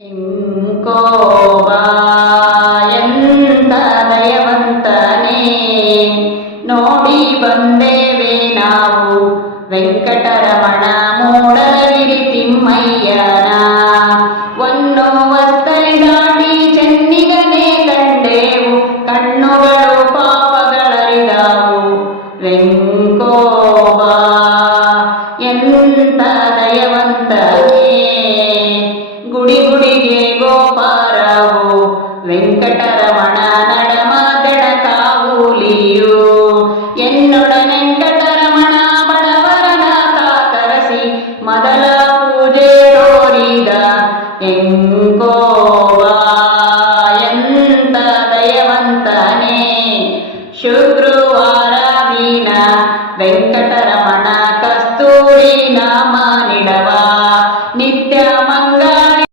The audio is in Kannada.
ಎಂಕೋಬಾ ಎಂತ ದಯವಂತನೇ, ನೋಡಿ ಬಂದೇವೆ ನಾವು ವೆಂಕಟರಮಣ ಮೂಡಲಗಿರಿ ತಿಮ್ಮಯ್ಯನ. ಹೊನ್ನೂವತ್ತೈ ದಾಟಿ ಚೆನ್ನಿಗನೆ ಕಂಡೆವು, ಕಣ್ಣುಗಳು ಪಾಪಗಳರಿದಾವು. ವೆಂಕೋಬಾ ಎಂತ ದಯವಂತನೇ, ಗುಡಿ ಗುಡಿಗೆ ಗೋಪಾರವು ವೆಂಕಟರಮಣ ನಡಮಾದಳ ಕಾವೂಲಿಯು. ಎನ್ನೊಡನೆಂಕಟರಮಣ ಬಡವರನ ತಾತರಸಿ ಮೊದಲ ಪೂಜೆ ತೋರಿದ ಎಂಕೋ